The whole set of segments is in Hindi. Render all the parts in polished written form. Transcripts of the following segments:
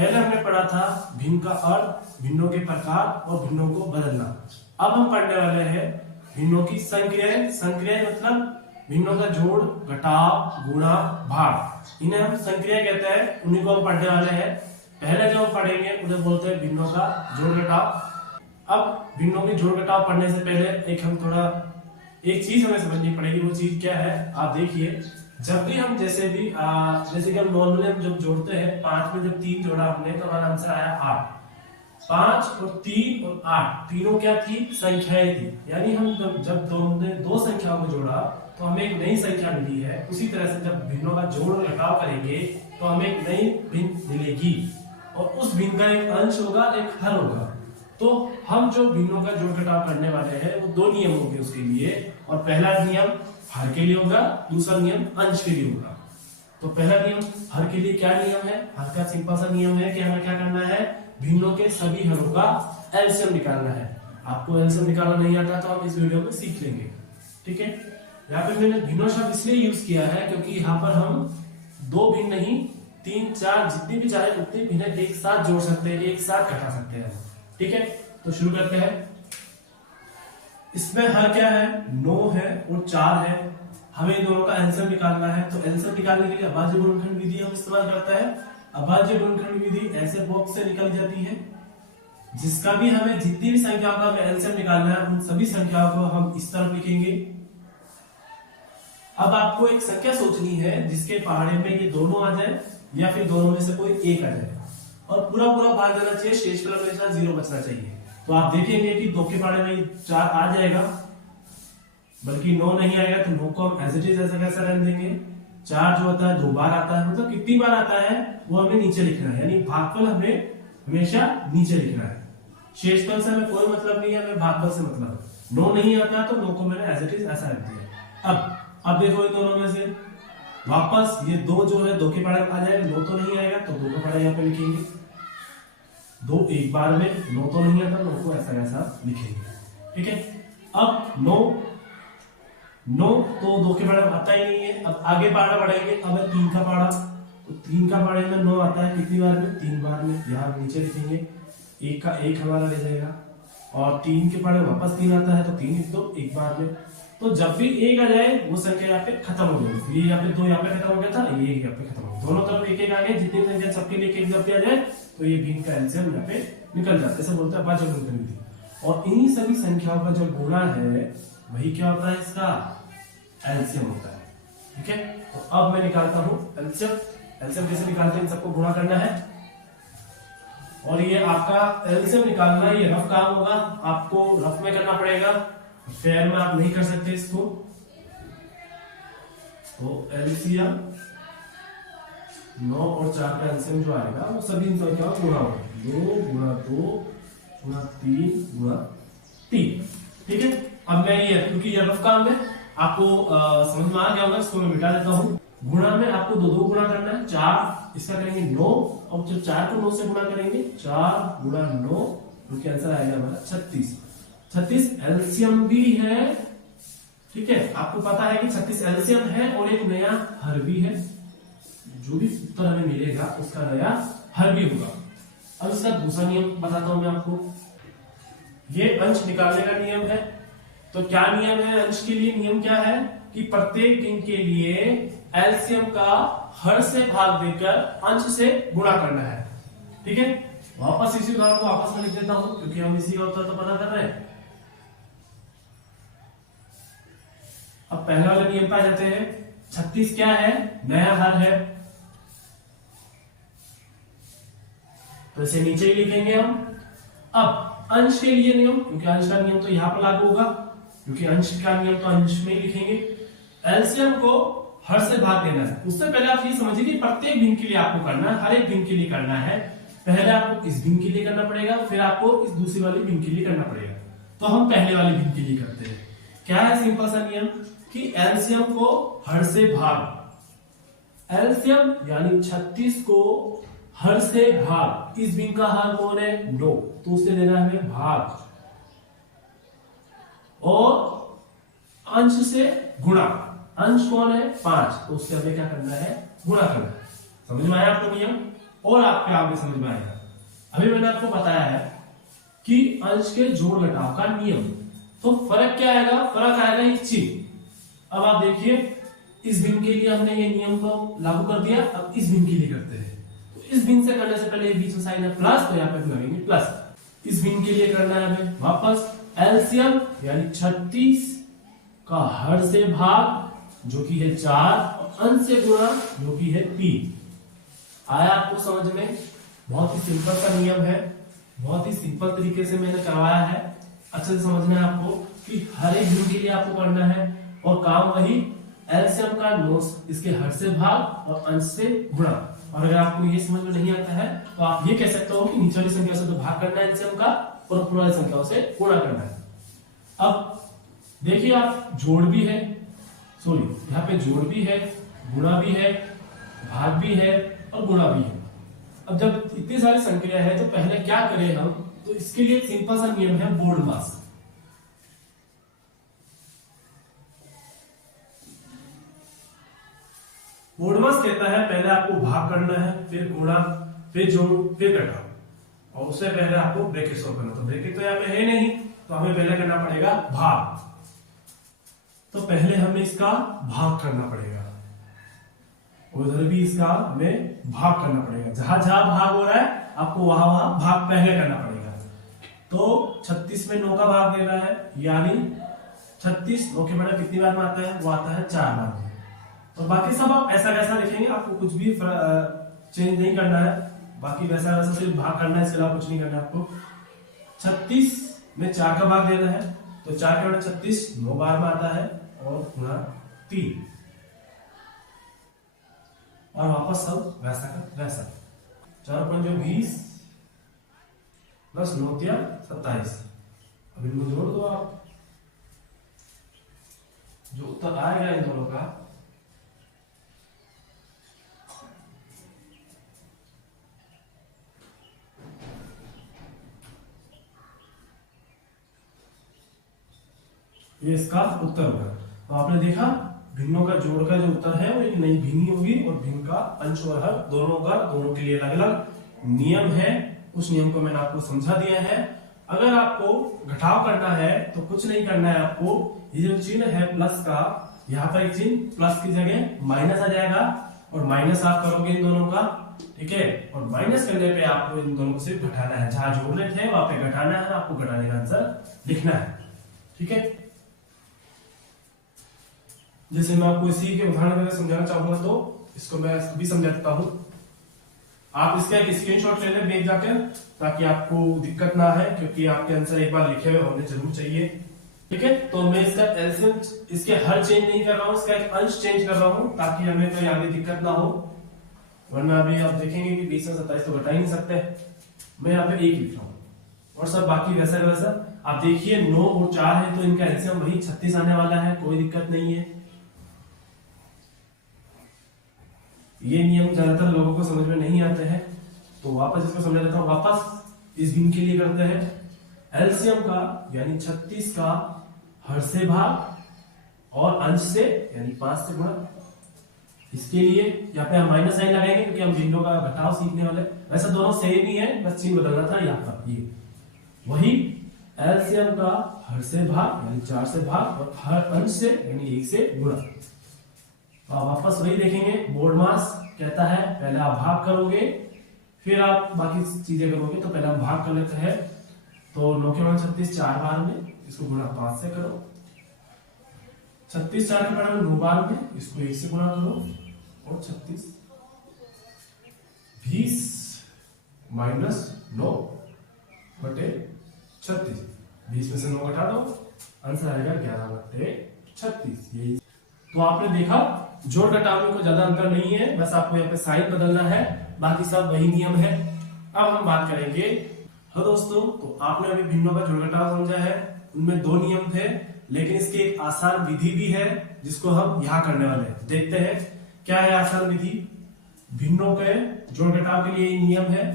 पहले हमने पढ़ा था भिन्न का अर्थ, भिन्नों के प्रकार और भिन्नों को बदलना। अब हम पढ़ने वाले हैं भिन्नों की संक्रियाएं। संक्रियाएं मतलब भिन्नों का जोड़, घटाव, गुणा, भाग, इन्हें हम संक्रिया कहते हैं। उन्हीं को हम पढ़ने वाले हैं। पहले जो हम पढ़ेंगे उन्हें बोलते हैं भिन्नों का जोड़ घटाव। अब भिन्नों के जोड़ घटाव पढ़ने से पहले एक चीज हमें समझनी पड़ेगी। वो चीज क्या है, आप देखिए। जब भी हम जैसे कि हम नॉर्मली हम जब जोड़ते हैं 5 में जब 3 जोड़ा हमने तो हमारा आंसर आया 8। 5 और 3 और 8 तीनों क्या थी, संख्याएं थी। यानी हम जब हमने दो संख्याओं को जोड़ा तो हमें एक नई संख्या मिली है। उसी तरह से जब भिन्नों का जोड़ और घटाव करेंगे तो हमें एक नई भिन्न मिलेगी और उस भिन्न का एक अंश होगा, एक हर होगा। तो हम जो भिन्नों का जोड़ घटाव करने वाले हैं वो 2 नियम होंगे उसके लिए। और पहला नियम हर के लिए होगा, दूसरा नियम अंश के लिए होगा। तो पहला नियम हर के लिए क्या नियम है, हर का सिंपल सा नियम है कि हमें क्या करना है, भिन्नों के सभी हरों का एलसीएम निकालना है। आपको एलसीएम निकालना नहीं आता तो हम इस वीडियो में सीख लेंगे, ठीक है। यहाँ पे मैंने भिन्नों शब्द इसलिए यूज किया है क्योंकि यहाँ पर हम 2 भिन्न नहीं 3, 4 जितनी भी चाहे उतनी भिन्न एक साथ जोड़ सकते हैं, एक साथ घटा सकते हैं, ठीक है। तो शुरू करते हैं। इसमें हर क्या है, 9 है और 4 है। हमें इन दोनों का एलसीएम निकालना है। तो एलसीएम निकालने के लिए अभाज्य गुणनखंड विधि हम इस्तेमाल करते हैं। अभाज्य गुणनखंड विधि ऐसे बॉक्स से निकल जाती है जिसका भी हमें जितनी भी संख्याओं का हमें एलसीएम निकालना है उन सभी संख्याओं को हम इस तरफ लिखेंगे। अब आपको एक संख्या सोचनी है जिसके पहाड़े में ये दोनों आ जाए या फिर दोनों में से कोई एक आ जाए और पूरा भाग देना चाहिए, शेषफल हमेशा 0 बचना चाहिए। तो आप देखेंगे कि 2 के पहाड़े में 4 आ जाएगा, बल्कि 9 नहीं आएगा। तो 9 को हम एज इट इज ऐसा कैसा रहने देंगे। 4 जो होता है 2 बार आता है, मतलब कितनी बार आता है वो हमें नीचे लिखना है। यानी भागफल हमें हमेशा नीचे लिखना है। शेषफल से हमें कोई मतलब नहीं है, हमें भागफल से मतलब है। 9 नहीं आता तो 9 को मैंने एज इट इज ऐसा रख दिया। अब देखो इन दोनों में से वापस ये 2 जो है 2 के पहाड़े में आ जाएगा। 9 तो नहीं आएगा तो 2 का पहाड़ा यहाँ पे लिखेंगे। 2 एक बार में, 9 तो नहीं आता, 9 को ऐसा ऐसा लिखेंगे, ठीक है। अब 9 तो 2 के पहाड़े में आता ही नहीं है। अब आगे पहाड़ा बढ़ेंगे। अब है 3 का पहाड़ा, तो 3 का पहाड़े में 9 आता है, कितनी बार में, 3 बार में। यहाँ नीचे लिखेंगे, 1 का 1 हमारा ले जाएगा और 3 के पहाड़े वापस 3 आता है तो 3 लिख दो एक बार में। तो जब भी 1 आ जाए वो संख्या यहाँ पे खत्म हो जाएगी। ये यहाँ पे 2 यहाँ पे खत्म हो गया था, ये 1 यहाँ पे खत्म हो गया। दोनों तरफ 1 आ गए। जितनी संख्या सबके लिए 1 जब भी आ जाए तो ये भिन्न का एलसीएम यहाँ पे निकल जाता है। ऐसा बोलते हैं अभाज्य गुणनखंड विधि। और इन्हीं सभी संख्याओं का जो गुणा है वही क्या होता है, इसका एलसीएम होता है, ठीक है। तो अब मैं निकालता हूं एलसीएम। एलसीएम कैसे निकालते हैं, इन सबको गुणा करना है। और ये आपका एलसीएम निकालना ये रफ काम होगा, आपको रफ में करना पड़ेगा, फेयर में आप नहीं कर सकते इसको। तो एलसीएम 9 और 4 का एलसीएम जो आएगा वो सभी संख्याओं का गुणा होगा। 2 गुणा 2 गुणा 3 गुणा 3, ठीक है। अब मैं ये क्योंकि ये रफ काम है आपको समझ में आ गया होगा, इसको मैं मिटा देता हूं। गुणा में आपको 2 गुणा करना है। 4 इसका करेंगे 9 और जब 4 को 9 से गुणा करेंगे 4 गुणा 9 क्योंकि आंसर आएगा हमारा 36। 36 एलसीएम भी है, ठीक है। आपको पता है कि 36 एलसीएम है और एक नया हर भी है। जो भी उत्तर हमें मिलेगा उसका नया हर भी होगा। अब इसका दूसरा नियम बताता हूं मैं आपको। ये अंश निकालने का नियम है। तो क्या नियम है अंश के लिए, नियम क्या है कि प्रत्येक भिन्न के लिए एलसीएम का हर से भाग देकर अंश से गुणा करना है, ठीक है। वापस इसी उदाहरण को वापस में लिख देता हूं क्योंकि हम इसी का उत्तर तो पता कर रहे हैं। अब पहला वाले नियम पे आ जाते हैं। 36 क्या है, नया हर है, तो इसे नीचे ही लिखेंगे हम। अब अंश के लिए नियम, क्योंकि अंश का नियम तो यहां पर लागू होगा, क्योंकि अंश का नियम तो अंश में ही लिखेंगे। एलसीएम को हर से भाग देना है। उससे पहले आप ये समझिए कि प्रत्येक भिन्न के लिए आपको करना है, हर एक भिन्न के लिए करना है। पहले आपको इस भिन्न के लिए करना पड़ेगा, फिर आपको इस दूसरी वाली भिन्न के लिए करना पड़ेगा। तो हम पहले वाले भिन्न के लिए करते हैं। क्या है सिंपल सा नियम कि एलसीएम को हर से भाग। एलसीएम यानी 36 को हर से भाग। इस भिन्न का हर कौन है, 9, तो उससे देना है हमें भाग। और अंश से गुणा, अंश कौन है, 5, तो उससे हमें क्या करना है, गुणा करना है। समझ में आया आपको नियम। और आपके आगे समझ में आएगा। अभी मैंने आपको बताया है कि अंश के जोड़ घटाव का नियम, तो फर्क क्या आएगा, फर्क आएगा एक चिन्ह। अब आप देखिए इस भिन्न के लिए हमने ये नियम को लागू कर दिया, अब इस भिन्न के लिए करते हैं। तो इस भिन्न से करने से पहले बीच में साइन है प्लस, तो यहाँ पे भी लगेंगे प्लस। इस भिन्न के लिए करना है हमें वापस एलसीएम यानी 36 का हर से भाग जो कि है 4 और अंश से गुणा जो कि है 3। आया आपको समझ में? बहुत ही सिंपल सा नियम है, बहुत ही सिंपल तरीके से मैंने करवाया है। अच्छे से समझना है आपको कि हर एक भिन्न के लिए आपको करना है और काम वही एलसीएम का नोट्स इसके हर से भाग और अंश से गुणा। और अगर आपको ये समझ में नहीं आता है तो आप ये कह सकते हो कि नीचे वाली संख्या से तो भाग करना है एलसीएम का और ऊपर वाली संख्याओं से गुणा करना है। अब देखिए आप जोड़ भी है, सॉरी यहाँ पे जोड़ भी है, गुणा भी है, भाग भी है और गुणा भी है। अब जब इतनी सारी संख्या है तो पहले क्या करें हम, तो इसके लिए सिंपल सा नियम है बोर्ड मास। बोर्ड मास कहता है पहले आपको भाग करना है, फिर गुणा, फिर जोड़, फिर घटाव, और उससे पहले आपको ब्रैकेट सॉल्व करना। तो ब्रैकेट तो यहाँ पे है नहीं, तो हमें पहले करना पड़ेगा भाग। तो पहले हमें इसका भाग करना पड़ेगा, उधर भी इसका हमें भाग करना पड़ेगा। जहां जहां भाग हो रहा है आपको वहां वहां भाग पहले करना पड़ेगा। तो 36 में 9 का भाग देना है, यानी 36 9 के बड़ा कितनी बार में आता है, वो आता है 4 बार में। और बाकी सब आप ऐसा वैसा लिखेंगे, आपको कुछ भी चेंज नहीं करना है, बाकी वैसा वैसा सिर्फ भाग करना है, इसके अलावा कुछ नहीं करना है आपको। 36 में 4 का भाग देना है, तो 4 के बड़ा 36 9 बार में आता है और गुणा 3, और वापस सब वैसा का वैसा। 4 पंजे 20 प्लस 9 तिया 27। अब इनको जोड़ दो आप, जो उत्तर आएगा इन दोनों का ये इसका उत्तर होगा। तो आपने देखा भिन्नों का जोड़ का जो उत्तर है वो एक नई भिन्नी होगी, और भिन्न का अंश और हर दोनों के लिए अलग अलग नियम है। उस नियम को मैंने आपको समझा दिया है। अगर आपको घटाव करना है तो कुछ नहीं करना है, आपको ये जो चिन्ह है प्लस का, यहाँ पर एक चिन्ह प्लस की जगह माइनस आ जाएगा, और माइनस आप करोगे इन दोनों का, ठीक है। और माइनस करने पे आपको इन दोनों को सिर्फ घटाना है, जहां जोड़ रहे थे वहां पे घटाना है, आपको घटाने का आंसर लिखना है, ठीक है। जैसे मैं आपको इसी के उदाहरण में समझाना चाहूंगा, तो इसको मैं भी समझा देता हूं। आप इसका एक स्क्रीनशॉट ले लें बैग जाकर, ताकि आपको दिक्कत ना है, क्योंकि आपके आंसर एक बार लिखे हुए होने जरूर चाहिए, ठीक है। तो मैं इसका एलसीएम इसके हर चेंज नहीं कर रहा हूं, इसका एक अंश चेंज कर रहा हूं, ताकि हमें कोई आगे दिक्कत ना हो। वरना अभी आप देखेंगे कि 20 में 27 तो घटा ही नहीं सकते। मैं यहाँ पे 1 लिख रहा हूँ, और सब बाकी वैसा वैसा। आप देखिए 9 और 4 है, तो इनका एलसीएम वही 36 आने वाला है, कोई दिक्कत नहीं है। ये नियम ज्यादातर लोगों को समझ में नहीं आते हैं, तो वापस इसको समझा देता हूं। वापस इस भिन्न के लिए करते हैं एलसीएम का, यानी 36 का हर से भाग और अंश से यानी 5 से गुणा। इसके लिए यहाँ पे हम माइनस साइन लगाएंगे, क्योंकि हम भिन्नों का घटाव सीखने वाले। वैसे दोनों सेम ही है, बस चिन्ह बदलना था यहाँ पर। ये वही एलसीएम का हर से भाग यानी 4 से भाग और हर अंश से यानी 1 से गुणा। आप वापस वही देखेंगे, बोर्ड मास कहता है पहले आप भाग करोगे, फिर आप बाकी चीजें करोगे। तो पहले हम भाग कर लेते हैं, तो 9 के बराबर 36 4 बार में, इसको गुणा 5 से करो। 36 4 के बराबर 9 बार में, इसको 1 से गुणा करो, और 36 20 माइनस 9 बटे 36, 20 में से 9 घटा दो, आंसर आएगा 11 बटे 36। यही तो आपने देखा, जोड़ घटाव में कोई ज्यादा अंतर नहीं है, बस आपको यहाँ पे साइन बदलना है, बाकी सब वही नियम है। अब हम बात करेंगे, हाँ दोस्तों, तो आपने अभी भिन्नों का जोड़ घटाव समझा है। उनमें 2 नियम थे, लेकिन इसकी एक आसान विधि भी है जिसको हम यहाँ करने वाले हैं। देखते हैं क्या है आसान विधि। भिन्नों के जोड़ घटाव के लिए नियम है,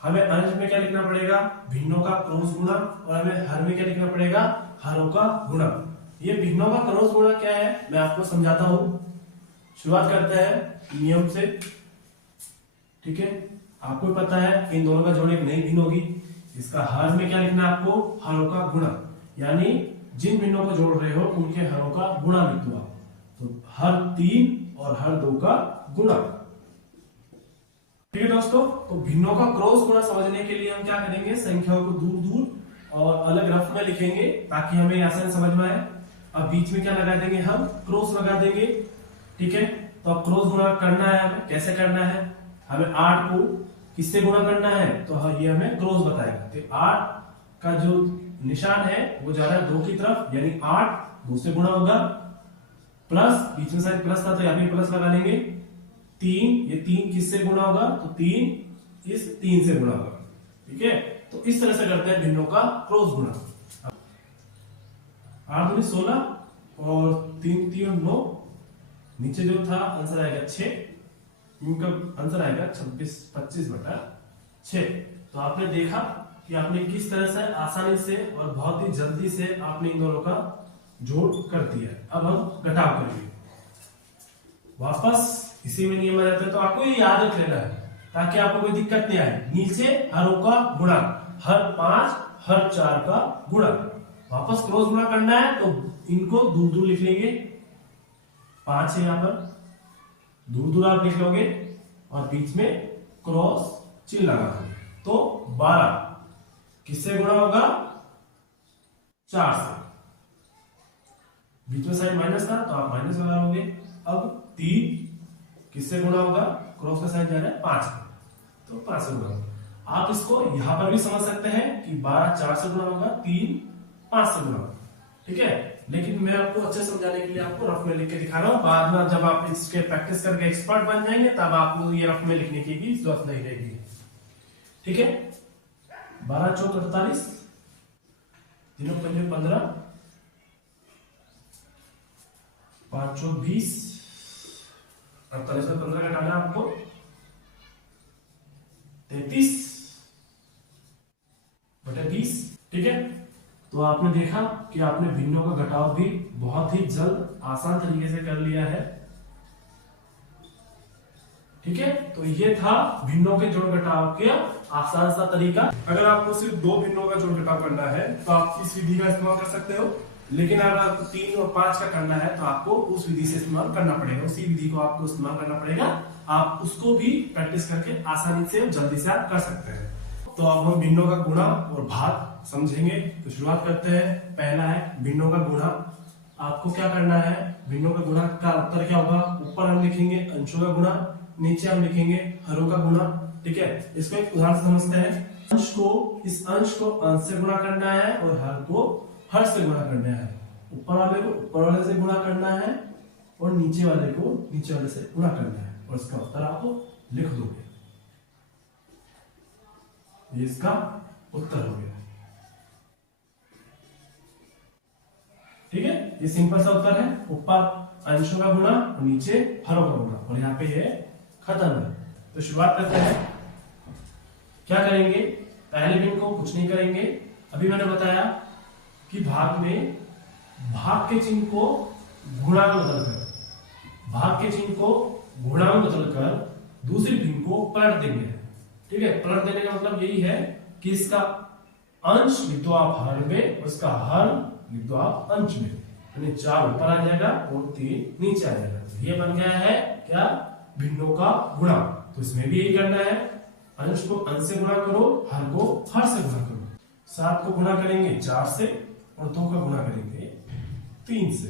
हमें अंश में क्या लिखना पड़ेगा, भिन्नों का क्रॉस गुणा, और हमें हर में क्या लिखना पड़ेगा, हरों का गुणा। ये भिन्नों का क्रॉस गुणा क्या है मैं आपको समझाता हूं। शुरुआत करते हैं नियम से, ठीक है। आपको पता है इन दोनों का जोड़ एक नई भिन्न होगी। इसका हर में क्या लिखना है आपको, हरों का गुणा, यानी जिन भिन्नों को जोड़ रहे हो उनके हरों का गुणा लिख दो आप। तो हर 3 और हर 2 का गुणा। ठीक है दोस्तों, तो भिन्नों का क्रॉस गुणा समझने के लिए हम क्या करेंगे, संख्याओं को दूर दूर और अलग रफ में लिखेंगे ताकि हमें आसान समझ में आए। अब बीच में क्या लगा देंगे, हम क्रॉस लगा देंगे। ठीक है, तो अब क्रॉस गुणा करना है हमें, कैसे करना है, हमें 8 को किससे गुणा करना है, तो ये हमें क्रॉस बताएगा। तो 8 का जो निशान है वो जा रहा है 2 की तरफ, यानी 8 2 से गुणा होगा, प्लस बीच में शायद प्लस था तो यहाँ पे प्लस लगा लेंगे। 3, ये 3 किससे गुणा होगा, तो 3 इस 3 से गुणा होगा। ठीक है, तो इस तरह से करते हैं भिन्नों का क्रॉस गुणा। 8 दूनी 16 और 3 3 9, नीचे जो था आंसर आएगा 6, इनका आंसर आएगा 26/25/6। तो आपने देखा कि आपने किस तरह से आसानी से और बहुत ही जल्दी से आपने इन दोनों का जोड़ कर दिया। अब हम घटाव करेंगे। वापस इसी में नियम आ जाता है, तो आपको ये याद रख लेना है ताकि आपको कोई दिक्कत नहीं आए। नीचे हरों का गुणा, हर 5 हर 4 का गुणा। वापस क्रॉस गुणा करना है तो इनको दूर दूर लिख लेंगे। 5 है यहाँ पर, दूर दूर आप लिख लोगे और बीच में क्रॉस चिन्ह लगा दोगे। तो 12 किससे गुणा होगा, 4 से। बीच में साइड माइनस था तो आप माइनस लगा लोगे। अब 3 किससे गुणा होगा, क्रॉस का साइन जा रहा है 5 से, तो 5 से गुणा होगा। आप इसको यहां पर भी समझ सकते हैं कि 12 4 से गुणा होगा, 3 5 से गुणा होगा। ठीक है, लेकिन मैं आपको अच्छे समझाने के लिए आपको रफ में लिख के दिखा रहा हूं। बाद में जब आप इसके प्रैक्टिस करके एक्सपर्ट बन जाएंगे तब आपको ये रफ में लिखने की भी जरूरत नहीं रहेगी। ठीक है, 12 4 48, 3 5 15, 5 4 20, 48 में 15 घटाना है आपको, 33/20। ठीक है, तो आपने देखा कि आपने भिन्नों का घटाव भी बहुत ही जल्द आसान तरीके से कर लिया है। ठीक है, तो ये था भिन्नों के जोड़ घटाव का आसान सा तरीका। अगर आपको सिर्फ 2 भिन्नों का जोड़ घटाव करना है तो आप इस विधि का इस्तेमाल कर सकते हो, लेकिन अगर आपको 3 और 5 का करना है तो आपको उस विधि से इस्तेमाल करना पड़ेगा, उसी विधि को आपको इस्तेमाल करना पड़ेगा। आप उसको भी प्रैक्टिस करके आसानी से और जल्दी से आप कर सकते हैं। तो अब हम भिन्नों का गुणा और भाग समझेंगे। तो शुरुआत करते हैं। पहला है भिन्नों का गुणा। आपको क्या करना है, भिन्नों का गुणा का उत्तर क्या होगा, ऊपर हम लिखेंगे अंशों का गुणा, नीचे हम लिखेंगे हरों का गुणा। ठीक है, इसको एक उदाहरण समझते हैं। अंश को, इस अंश को अंश से गुणा करना है और हर को हर से गुणा करना है। ऊपर वाले को ऊपर वाले से गुणा करना है और नीचे वाले को नीचे वाले से गुणा करना है, और इसका उत्तर आप लिख दोगे। ये इसका उत्तर हो गया। ठीक है, ये सिंपल सा उत्तर है। ऊपर अंशों का गुणा और नीचे हरों का गुणा, और यहाँ पे ये खत्म है। तो शुरुआत करते हैं। क्या करेंगे, पहले भिन्न को कुछ नहीं करेंगे। अभी मैंने बताया कि भाग में भाग के चिन्ह को गुणा में बदलकर, भाग के चिन्ह को गुणा में बदलकर दूसरी भिन्न को पलट देंगे। ठीक है, पलट देने का मतलब यही है कि इसका अंश लिख दो आप हर में, उसका हर लिख दो आप अंश में, यानी 4 ऊपर आ जाएगा और 3 नीचे आ जाएगा। तो ये बन गया है क्या, भिन्नों का गुणा। तो इसमें भी यही करना है, अंश को अंश से गुणा करो, हर को हर से गुणा करो। 7 को गुणा करेंगे 4 से और 2 का गुणा करेंगे 3 से।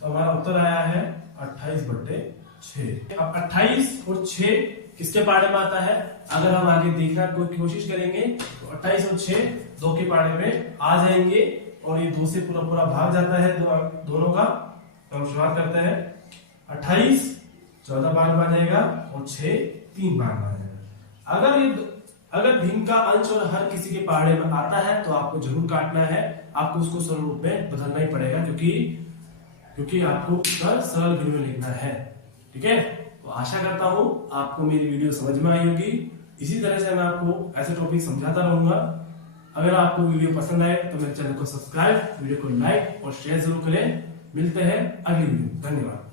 तो हमारा उत्तर आया है 28/6। अब 28 और 6 किसके पाड़े में आता है, अगर हम आगे देखना कोई कोशिश करेंगे तो 28 और 6 2 के पाड़े में आ जाएंगे, और ये 2 से पूरा पूरा भाग जाता है दोनों का। तो हम शुरुआत करते हैं। 28 14 भाग में आ जाएगा और 6 3 भाग में आ जाएगा। अगर भिन्न का अंश और हर किसी के पहाड़े में आता है तो आपको जरूर काटना है, आपको उसको सरल रूप में बदलना ही पड़ेगा, क्योंकि आपको उसका सरल भिन्न में लिखना है। ठीक है, तो आशा करता हूं आपको मेरी वीडियो समझ में आई होगी। इसी तरह से मैं आपको ऐसे टॉपिक समझाता रहूंगा। अगर आपको वीडियो पसंद आए तो मेरे चैनल को सब्सक्राइब, वीडियो को लाइक और शेयर जरूर करें। मिलते हैं अगली वीडियो। धन्यवाद।